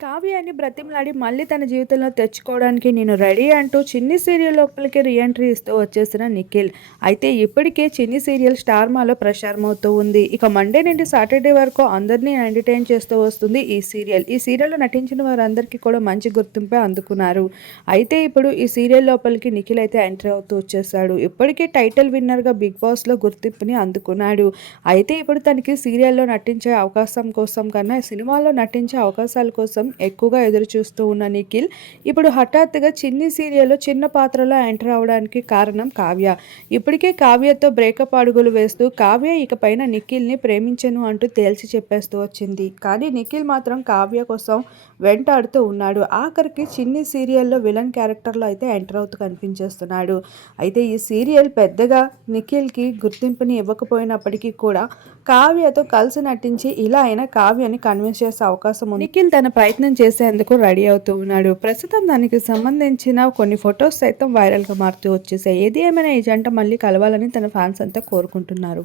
కావ్యాన్ని బ్రతిమలాడి మళ్ళీ తన జీవితంలో తెచ్చుకోవడానికి నేను రెడీ అంటూ చిన్ని సీరియల్ లోపలికి రీఎంట్రీ ఇస్తూ వచ్చేసిన నిఖిల్. అయితే ఇప్పటికే చిన్ని సీరియల్ స్టార్ మాలో ప్రసారమవుతూ ఉంది. ఇక మండే నుండి సాటర్డే వరకు అందరినీ ఎంటర్టైన్ చేస్తూ వస్తుంది ఈ సీరియల్. ఈ సీరియల్లో నటించిన వారందరికీ కూడా మంచి గుర్తింపే అందుకున్నారు. అయితే ఇప్పుడు ఈ సీరియల్ లోపలికి నిఖిల్ అయితే ఎంట్రీ అవుతూ వచ్చేసాడు. ఇప్పటికే టైటిల్ విన్నర్గా బిగ్ బాస్లో గుర్తింపుని అందుకున్నాడు. అయితే ఇప్పుడు తనకి సీరియల్లో నటించే అవకాశం కోసం కన్నా సినిమాలో నటించే అవకాశాల కోసం ఎక్కువగా ఎదురు చూస్తూ ఉన్న నిఖిల్ ఇప్పుడు హఠాత్తుగా చిన్ని సీరియల్లో చిన్న పాత్రలో ఎంటర్ అవడానికి కారణం కావ్య. ఇప్పటికే కావ్యతో బ్రేకప్ అడుగులు వేస్తూ కావ్య ఇకపైన నిఖిల్ని ప్రేమించను అంటూ తేల్చి చెప్పేస్తూ వచ్చింది. కానీ నిఖిల్ మాత్రం కావ్య కోసం వెంటాడుతూ ఉన్నాడు. ఆఖరికి చిన్ని సీరియల్లో విలన్ క్యారెక్టర్లో అయితే ఎంటర్ అవుతూ కనిపించేస్తున్నాడు. అయితే ఈ సీరియల్ పెద్దగా నిఖిల్కి గుర్తింపుని ఇవ్వకపోయినప్పటికీ కూడా కావ్యతో కలిసి నటించి ఇలా అయినా కావ్యని కన్విన్స్ చేసే అవకాశం ఉంది. నిఖిల్ తన ప్రయత్నం చేసేందుకు రెడీ అవుతూ ఉన్నాడు. ప్రస్తుతం దానికి సంబంధించిన కొన్ని ఫొటోస్ సైతం వైరల్గా మారుతూ వచ్చేసాయి. ఏది ఏమైనా ఈ జంట మళ్ళీ కలవాలని తన ఫ్యాన్స్ అంతా కోరుకుంటున్నారు.